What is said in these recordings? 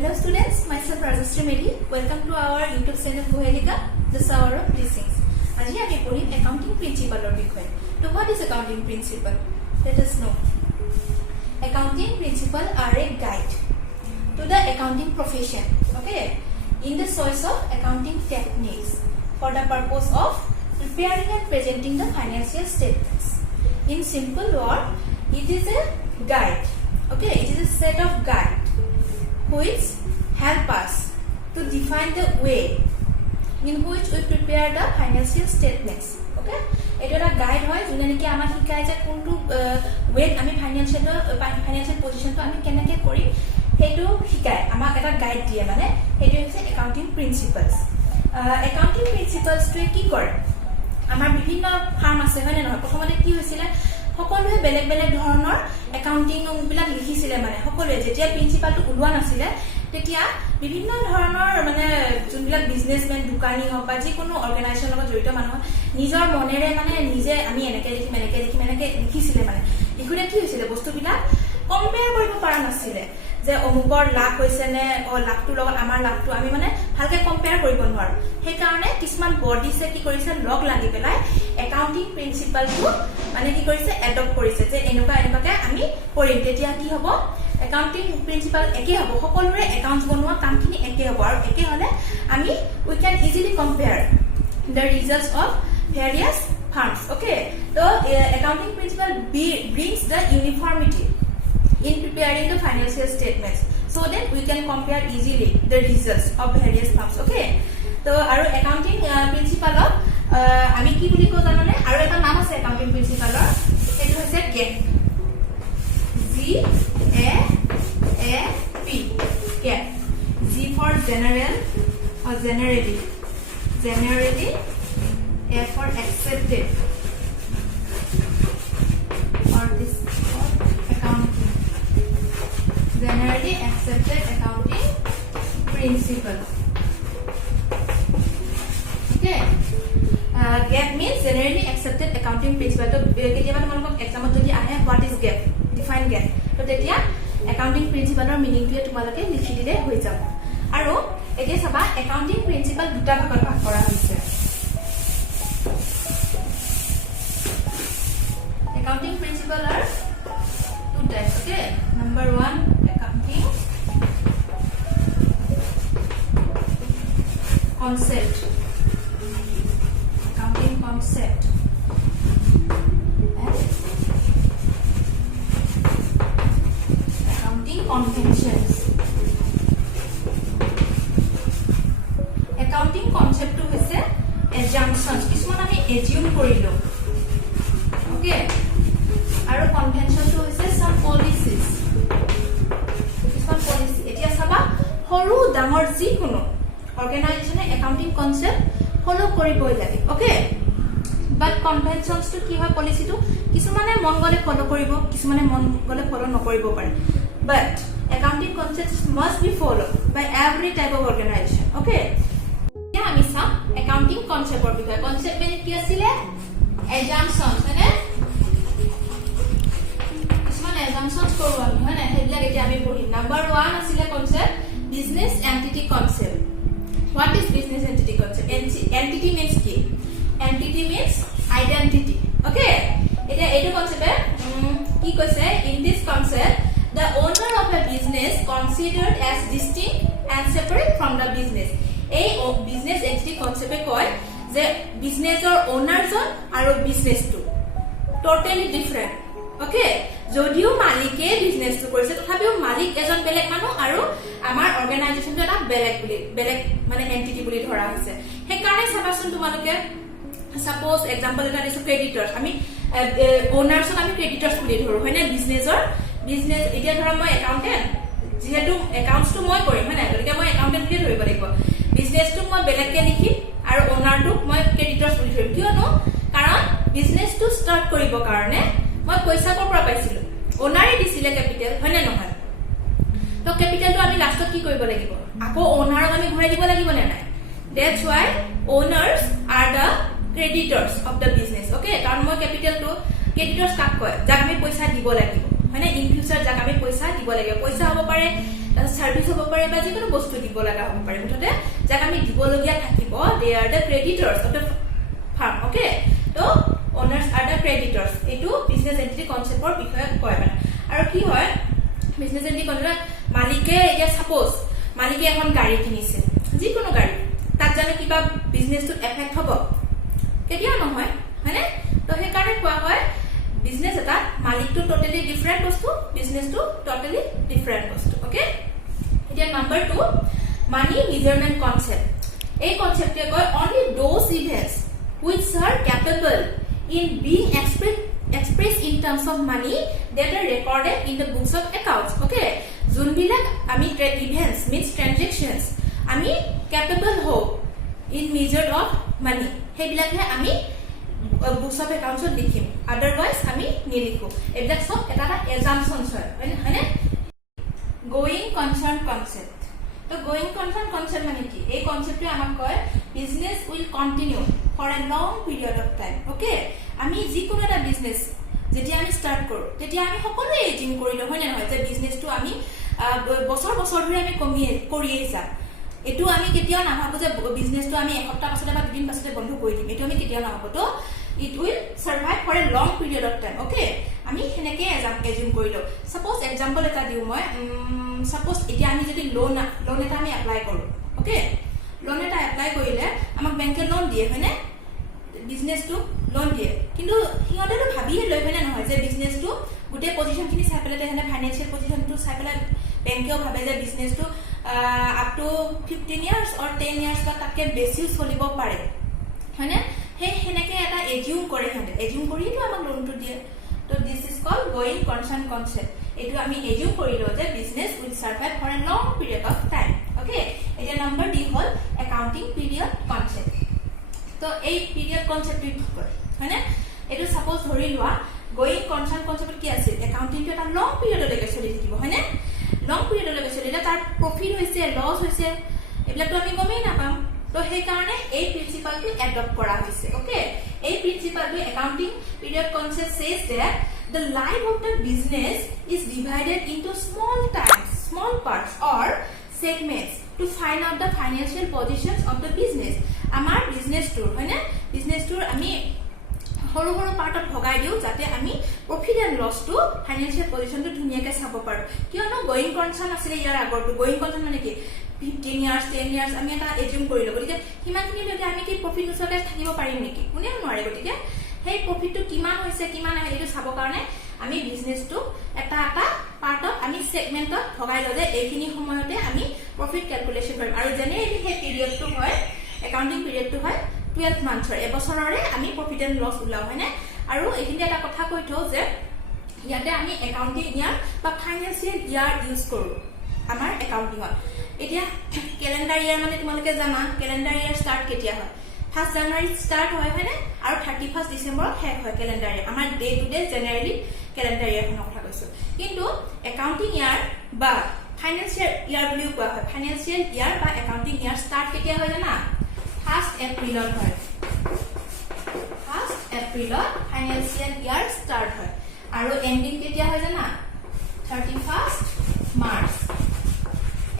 Hello students, myself Rajashree Meli. Welcome to our YouTube channel Kohelika, the Hour of Blessings. Today I am studying accounting principle or বিষয়. So what is accounting principle? Let us know. Accounting principle are a guide to the accounting profession. Okay, in the choice of accounting techniques for the purpose of preparing and presenting the financial statements. In simple word, it is a guide. Okay, it is a set of guide which help us to define the way in which we prepare the financial statements. Okay, it is a guide hoy jone niki amar hikai je kontu way ami financial position to ami kenake kori hetu hikai amak eta guide die mane hetu hoise accounting principles. Accounting principles to ki kore amar bibhinno farm ase hone no prothomate ki hoisile সকলোৱে বেলেগ বেলেগ ধৰণৰ accounting বিলাক লিখিছিলে মানে সকলোৱে যেতিয়া প্ৰিন্সিপালটো উলোৱা নাছিলে তেতিয়া বিভিন্ন ধৰণৰ মানে যোনবিলাক বিজনেসমেন দোকানী হওক বা যিকোনো অৰ্গানাইজেচনৰ লগত জড়িত মানুহ নিজৰ মনেৰে মানে নিজে আমি এনেকে লিখিছিলে মানে লিখোতে কি হৈছিলে বস্তুবিলাক কম্পেয়াৰ কৰিব পৰা নাছিলে যে অমুকৰ লাভ হৈছে নে লাভটোৰ লগত আমাৰ লাভটো আমি মানে ভালকে কম্পেয়াৰ কৰিব নোৱাৰো সেই কাৰণে কিছুমান বডিছে কি কৰিছে লগ লাগি পেলাই একাউন্টিং প্ৰিন্সিপালটো মানে কি কৰিছে এডপ্ট কৰিছে যে এনেকুৱাকে আমি কৰিম তেতিয়া কি হ'ব একাউন্টিং প্ৰিন্সিপাল একে হ'ব সকলোৰে একাউন্টছ বনোৱা কামখিনি একে হ'ব আৰু একে হলে আমি we can easily compare the results of various firms. Okay, so accounting principle brings the uniformity in preparing the financial statements so that we can compare easily the results of various firms. Okay, so aru accounting principle of ami ki boli ko janone aru eta naam ase accounting principle or etu hoise GAAP. GAAP. GAAP. G for general or generally, A for accepted or this for accounting. Generally accepted accounting principle. Okay, GAAP means generally accepted accounting principle. So ketiaba tumalok exam jodi ahe what is GAAP, define GAAP. So tetia accounting principle or meaning to tumaloke likhi dile hoi jabo aru etia saba accounting principle duta bhagot bhag kora hoise. Accounting principle are two types. Okay, number 1 accounting concept, accounting concept and accounting conventions. Accounting concept to hoise assumptions kisman ami assume korilo. Okay, aru convention to hoise some policies kisman policy etia saba horu dangor ji kono organization accounting concept follow koriboi lage. Okay, but conventions to ki hoy policy to kisumane mon gole follow koribo kisumane mon gole follow nokoribo pare but accounting concepts must be followed by every type of organization. Okay, ya ami sa accounting concept or because concept mane ki asile assumptions ane kisman assumptions koru ami hone hebla eta ami pori. Number 1 asile concept business entity concept. What is business entity concept? Entity means ki? Entity means identity. Okay, eta etu concept ki koise in this concept the owner of a business considered as distinct and separate from the business. A business entity concept koy je business or owner jon aru business to totally different. Okay, যদিও মালিকে business to কৰিছে তথাপিও মালিক এজন বেলেগ মানুহ আৰু আমাৰ অৰ্গানাইজেচন এটা বেলেগ মানে এন্টিটি বুলি ধৰা হৈছে সেই কাৰণে সাবাসন তোমালোকে সাপোজ एग्जांपल এটা দিছো ক্ৰেডিটৰ্স আমি ওনাৰছ আমি ক্ৰেডিটৰ্স বুলি ধৰো হয়নে বিজনেসৰ বিজনেস এতিয়া ধৰা মই একাউন্টেন্ট যেহেতু একাউন্টস তো মই কৰিম হয়নে গতিকে মই একাউন্টেন্ট বুলি ধৰিব লাগিব বিজনেসটো মই বেলেগকে লিখিম আৰু ওনাৰটো মই ক্ৰেডিটৰ্স বুলি ধৰিম কিয়নো কাৰণ বিজনেসটো ষ্টাৰ্ট কৰিব কাৰণে মই পইচা কৰ পৰা পাইছিলো ওনাৰে দিছিলে ক্যাপিটাল হয়নে নহয় তো ক্যাপিটালটো আমি লাষ্টত কি কৰিব লাগিব আকৌ ওনাৰক আমি ঘূৰাই দিব লাগিব নে নাই that's why owners are the creditors of the business. Okay, কাৰণ মই ক্যাপিটালটো ক্ৰেডিটৰ্স কাক কয় যাক আমি পইচা দিব লাগিব মানে ইন ফিউচাৰ যাক আমি পইচা দিব লাগে পইচা হ'ব পাৰে সাৰ্ভিস হ'ব পাৰে বা যিকোনো বস্তু দিব লগা হ'ব পাৰে মুঠতে যাক আমি দিবলগীয়া থাকিব they are the creditors of the firm okay তো owners are the creditors এটো বিজনেস এন্টিটি কনসেপ্টৰ বিষয়ে কয় মানে আৰু কি হয় বিজনেস এন্টিটি কনসেপ্ট মালিকে এতিয়া সাপোজ মালিকে এখন গাড়ী কিনিছে যিকোনো গাড়ী তাত জানে কিবা বিজনেসটো এফেক্ট হ'ব কেতিয়া নহয় মানে তো সেই কাৰণে কোৱা হয় বিজনেস এটা মালিকটো টোটালি ডিফারেন্ট বস্তু বিজনেসটো টোটালি ডিফারেন্ট বস্তু ওকে এতিয়া নাম্বার 2 মানি মেজারমেন্ট কনসেপ্ট এই কনসেপ্টে কয় only those events which are capable in being expressed in terms of money that are recorded in the books of accounts okay junbilak ami events means transactions ami capable ho in measure of money hebilak he ami books of accounts ot likhim otherwise ami nilikho ebilak sob eta assumptions hoy hane going concern concept তো going concern concept মানে কি এই কনসেপ্টে আমাক কয় business will continue for a long period of time okay আমি যিকোনো এটা business যেতিয়া আমি স্টার্ট কৰো তেতিয়া আমি সকলো এজিং কৰিলো হয় না নহয় যে বিজনেসটো আমি বছৰ বছৰ ধৰি আমি কৰিয়ে যাম এটো আমি কেতিয়াও নাভাবো যে বিজনেসটো আমি এসপ্তাহ পাছতে বা দুদিন পাছতে বন্ধ কৰি দিম এটো আমি কেতিয়াও নাভাবো তো it will survive for a long period of time okay আমি হেনেকে এজিং কৰিলো সাপোজ এক্সাম্পল এটা দিও মই সাপোজ এতিয়া আমি যদি লোন এটা আমি এপ্লাই কৰো ওকে লোন এটা এপ্লাই কৰিলে আমাক বেংকে লোন দিয়ে হয়নে বিজনেসটো লোন দিয়ে কিন্তু হিহঁতেটো ভাবিয়ে লৈ হয়নে নহয় যে বিজনেসটো গুটে পজিশনখিনি চাই পেলাই তেনে ফাইনান্সিয়াল পজিশনটো চাই পেলাই বেংকেও ভাবে যে বিজনেসটো up to 15 years or 10 years বা তাকে বেছি চলিব পাৰে হয়নে হেনেকে এটা এজিউম কৰে হিহঁতে এজিউম কৰিটো আমাক লোনটো দিয়ে তো this is called going concern concept এটো আমি এজিউম কৰিলো যে business will survive for a long period of time okay এটা নাম্বার ডি হল অ্যাকাউন্টিং পিরিয়ড কনসেপ্ট তো এই পিরিয়ড কনসেপ্ট কি কৰে হয়নে এটো সাপোজ ধৰি লোৱা গোইং কনসাৰ্ন কনসেপ্ট কি আছে অ্যাকাউন্টিংটো এটা লং পিৰিয়ডলৈকে চলি থাকিব হয়নে লং পিৰিয়ডলৈকে চলিলে তাৰ প্ৰফিট হৈছে লস হৈছে এবিলাকটো আমি গমেই নাপাম তো সেই কাৰণে এই প্ৰিন্সিপালটো এডপ্ট কৰা হৈছে ওকে এই প্ৰিন্সিপালটো accounting period concept says that the life of the business is divided into small parts or segments to find out the financial positions of the business amar business tour hoine business tour ami horu part bhagai diu jate ami profit and loss to financial position to dhuniya ke sabo paru kiyono going concern asile yar agor to going concern mane ki 15 years 10 years ami eta assume korilo gotike kiman kini loke ami ki profit usate thakibo parim neki kune nware gotike hey profit to kiman hoise kiman ahe etu sabo karone আমি বিজনেসটো এটা পার্টত আমি সেগমেন্টত ভগাই ললে এইখিনি সময়তে আমি profit calculation কৰিম আৰু জেনেৰেলি হে পিৰিয়ডটো হয় একাউন্টিং পিৰিয়ডটো হয় 12 মান্থৰ এবছৰৰে আমি প্ৰফিট এন্ড লস উলাও হয়নে আৰু এইখিনি এটা কথা কৈ থও যে ইয়াতে আমি একাউন্টিং ইয়াৰ বা ফাইনান্সিয়াল ইয়াৰ ইউজ কৰো আমাৰ একাউন্টিংত এতিয়া ক্যালেন্ডাৰ ইয়াৰ মানে তোমালোকে জানা ক্যালেন্ডাৰ ইয়াৰ স্টাৰ্ট কেতিয়া হয় 1 জানুয়াৰি স্টাৰ্ট হয় হয়নে আৰু 31 ডিসেম্বৰ শেষ হয় ক্যালেন্ডাৰ ইয়াৰ আমাৰ day to day generally calendar ইয়াৰ কথা কৈছো কিন্তু একাউন্টিং ইয়াৰ বা ফাইনান্সিয়াল ইয়াৰ বুলি কোৱা হয় ফাইনান্সিয়াল ইয়ার বা একাউন্টিং ইয়ার স্টার্ট কেতিয়া হয় জানা 1 এপ্রিলত হয় 1 এপ্রিলত ফাইনান্সিয়াল ইয়ার স্টার্ট হয় আৰু এন্ডিং কেতিয়া হয় জানা 31 March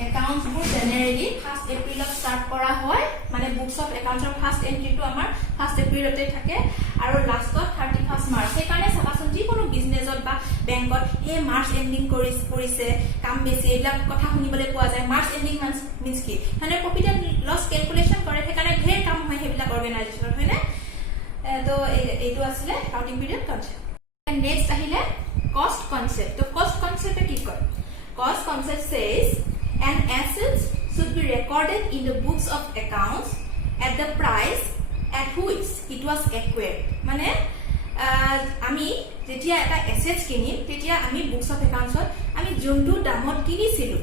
accounts book generally 1st April start kora hoy mane books of accounts of first entry to amar 1st April ote thake aru last ot 31st March se kane sabason ji kono business ot ba bank ot he March ending korise kam beshi ebla kotha hunibole poa jay March ending means ki mane profit and loss calculation kore he kane bher kam hoy hebla organization hoy na to etu asile accounting period concept and next ahile cost concept to cost concept ki kore cost concept says an assets should be recorded in the books of accounts at the price at which it was acquired mane ami jetia eta assets kini tetia ami books of accounts ami jontu damot kinisilu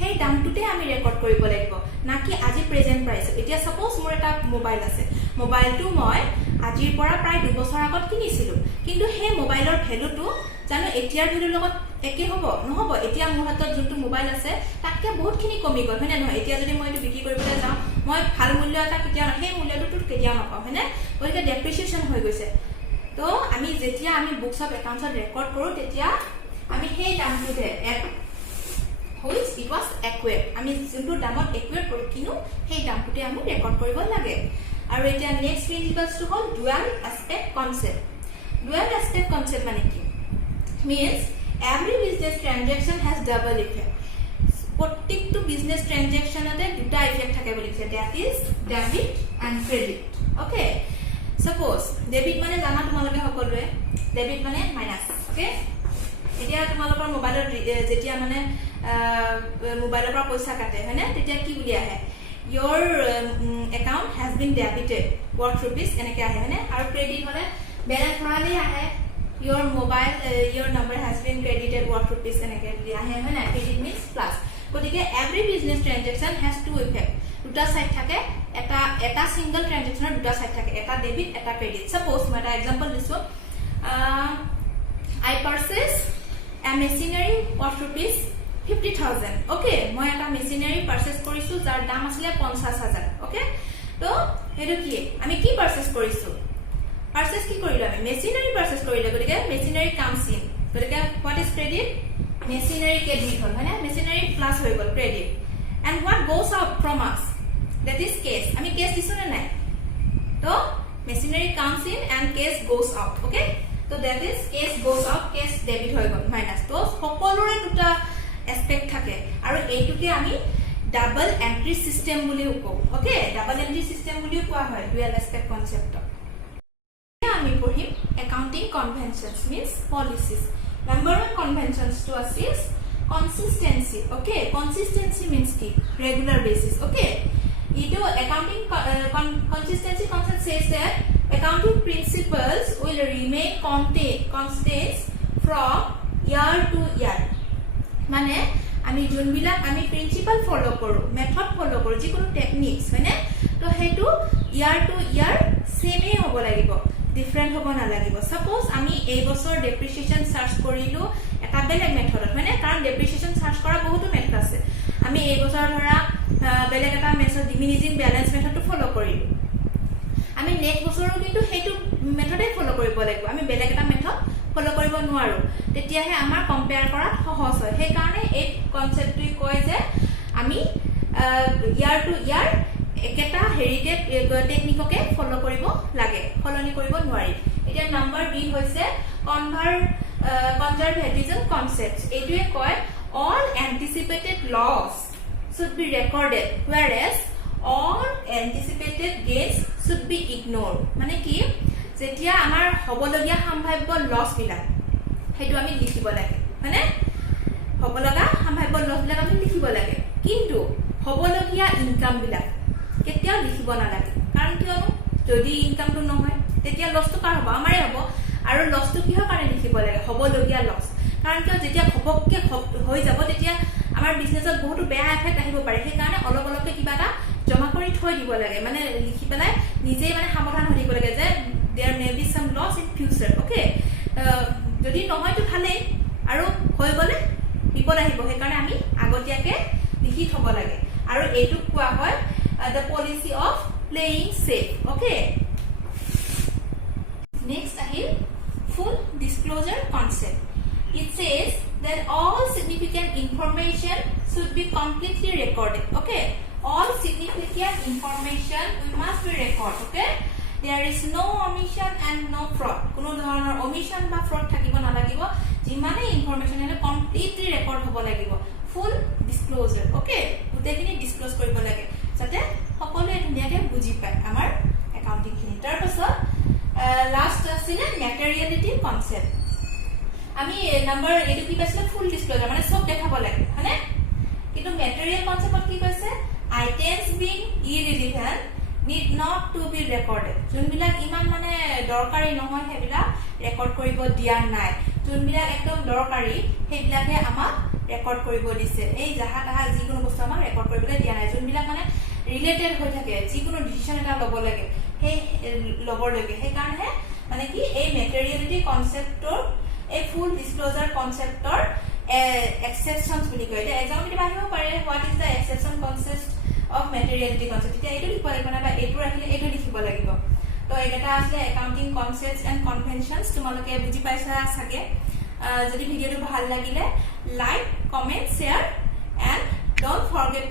hey damtute ami record koribo lagibo naki aji present price etia suppose mor eta mobile ase mobile tu moi ajir pora pray 2 বছৰ আগত কিনিছিলো কিন্তু হে মোবাইলৰ value two জানো এতিয়াৰ ভ্যালুৰ লগত একে হ'ব নহব এতিয়া মোৰ হাতত যোনটো মোবাইল আছে তাতকে বহুতখিনি কমি গল হয়নে নহয় এতিয়া যদি মই এটো বিক্ৰী কৰিবলৈ যাওঁ মই ভাল মূল্য এটা কেতিয়া হে মূল্যটো কেতিয়া নাপাম হয়নে গতিকে ডেপ্ৰিচিয়েচন হৈ গৈছে তো আমি যেতিয়া আমি বুকস অফ একাউন্টছত ৰেকৰ্ড কৰো তেতিয়া আমি সেই দামটোতে which it was acquired আমি যোনটো দামত acquired কৰি কিনো সেই দামটোতে আমি ৰেকৰ্ড কৰিব লাগে আৰু এটা নেক্সট প্ৰিন্সিপলস টু হল dual aspect concept মানে কি means every business transaction has double effect প্ৰত্যেকটো বিজনেস ট্ৰানজাকশনতে দুটা ইফেক্ট থাকে বুলি কৈছে that is debit and credit okay suppose debit মানে জানা তোমালোকে সকলোৱে debit মানে মাইনাস okay এতিয়া তোমালোকৰ মোবাইলৰ যেতিয়া মানে মোবাইলৰ পৰা পইচা কাটে হয়নে তেতিয়া কি বুলি আহে your account has been debited worth rupees এনেকে আহে হয়নে আৰু ক্ৰেডিট হলে বেলেঞ্চ ভৰালে আহে your mobile your number has been credited worth rupees এনেকে বুলি আহে হয়নে credit means plus গতিকে every business transaction has two effect দুটা সাইড থাকে এটা সিঙ্গল ট্ৰানজাকশনৰ দুটা সাইড থাকে এটা ডেবিট এটা ক্রেডিট সাপোজ মই এটা एग्जांपल দিছো I purchase a machinery worth rupees 50,000 okay মই এটা মেচিনাৰী পাৰচেজ কৰিছো যাৰ দাম আছিল 50,000 okay তো হেতু কি আমি কি পারচেজ কৰিছো পাৰচেজ কি কৰিলো আমি মেচিনাৰী পাৰচেজ কৰিলো গতিকে মেচিনাৰী কামছ ইন গতিকে what is credit machinery credit hol মানে machinery plus হৈ গল credit and what goes out from us that is case আমি case দিছো না নাই তো machinery comes in and case goes out okay so that is case goes out case debit হৈ গল minus তো সকলোৰে দুটা এসপেক্ট থাকে আৰু এইটোকে আমি ডাবল এন্ট্ৰি সিস্টেম বুলিও কওঁ okay ডাবল এন্ট্ৰি সিস্টেম বুলিও কোৱা হয় ডুৱেল এসপেক্ট কনসেপ্ট আমি পঢ়িম accounting conventions means policies number one conventions to us is consistency okay consistency means ki regular basis okay ito accounting consistency concept says that accounting principles will remain constant from year to year মানে আমি যোনবিলাক আমি principle follow কৰো method ফলো কৰো যিকোনো techniques মানে তো হেতু ইয়াৰ টু ইয়াৰ সেমে হ'ব লাগিব ডিফাৰেন্ট হ'ব না লাগিব সাপোজ আমি এই বছৰ ডেপ্ৰিসিয়েশন সাৰ্চ কৰিলো এটা বেলেগ মেথডত মানে কাৰণ ডেপ্ৰিসিয়েশন সাৰ্চ কৰা বহুতো মেথড আছে আমি এই বছৰ ধৰা বেলেগ এটা মেথড ডিমিনিজিং ব্যালেন্স মেথডটো ফলো কৰিলো আমি নেক্সট বছৰো কিন্তু হেতু মেথডে ফলো কৰিব লাগিব আমি বেলেগ এটা মেথড ফলো কৰিব নোৱাৰো তেতিয়াহে আমাৰ কম্পেয়াৰ কৰা সহজ হয় সেই কাৰণে এই কনসেপ্টটো কয় যে আমি ইয়াৰ টু ইয়াৰ একেটা হেৰিটেজ টেকনিককে ফলো কৰিব লাগে ফলনি কৰিব নোৱাৰি এটা নাম্বাৰ বি হৈছে কনজাৰভেটিজম কনসেপ্টস এইটোৱে কয় all anticipated loss should be recorded whereas all anticipated gains should be ignored মানে কি যেতিয়া আমাৰ হবলগীয়া সম্ভাৱ্য লস বিলাক হেতু আমি লিখিব লাগে মানে হবলগা সম্ভাৱ্য লস বিলাক আমি লিখিব লাগে কিন্তু হবলগীয়া ইনকাম বিলাক কেতিয়াও লিখিব নালাগে কাৰণ কিয়নো যদি ইনকামটো নহয় তেতিয়া লসটো কাৰ হ'ব আমাৰে হ'ব আৰু লসটো কিহৰ কাৰণে লিখিব লাগে হবলগীয়া লস কাৰণ কিয় যেতিয়া খপককে হৈ যাব তেতিয়া আমাৰ বিজনেছত বহুত বেয়া এফেক্ট আহিব পাৰে সেই কাৰণে অলপকে কিবা এটা জমা কৰি থৈ দিব লাগে মানে লিখি পেলাই নিজে মানে সাৱধান হৈ থাকিব লাগে যে there may be some loss in future okay যদি নহয় তো ভালে আৰু হৈ গলে বিপদ আহিব সেই কাৰণে আমি আগতিয়াকে লিখি থব লাগে আৰু এইটো কোৱা হয় the policy of playing safe okay next ahil full disclosure concept it says that all significant information should be completely recorded okay all significant information we must be record okay there is no omission and no fraud কোনো ধৰণৰ omission বা fraud থাকিব নালাগিব যিমানে information এনে completely record হ'ব লাগিব ফুল ডিসক্লোজাৰ okay গুটেখিনি disclose কৰিব লাগে যাতে সকলোৱে ধুনীয়াকৈ বুজি পায় আমাৰ একাউন্টিং খিনি তাৰ পাছত লাষ্ট আছিল ম্যাটেৰিয়েলিটি কনসেপ্ট আমি নাম্বাৰ এটো কি পাইছিল ফুল ডিসক্লোজাৰ মানে সব দেখাব লাগে মানে কিন্তু ম্যাটেৰিয়েল কনসেপ্টত কি কৈছে items being irrelevant need not to be recorded যোনবিলাক ইমান মানে দৰকাৰী নহয় হেবিলা ৰেকৰ্ড কৰিব দিয়া নাই যোনবিলাক একদম দৰকাৰী হেবিলাকে আমাক ৰেকৰ্ড কৰিব দিছে এই জাহা তাহা যিকোনো বস্তু আমাক ৰেকৰ্ড কৰিবলৈ দিয়া নাই যোনবিলাক মানে ৰিলেটেড হৈ থাকে যিকোনো ডিসিশন এটা ল'ব লাগে সেই ল'বৰ লাগে সেই কাৰণে মানে কি এই ম্যাটেৰিয়েলিটি কনসেপ্টৰ এই ফুল ডিসক্লোজাৰ কনসেপ্টৰ এক্সেপশনস বুলি কয় এটা এক্সাম কিবা আহিব পাৰে what is the exception concept of materiality concept এটা এইটো লিখিব লাগিব না বা এইটো ৰাখিলে এইটো লিখিব লাগিব তো এটা আছে একাউন্টিং কনসেপ্টস এন্ড কনভেনশনস তোমালোকে বুজি পাইছা সাগে যদি ভিডিওটো ভাল লাগিলে like comment share and don't forget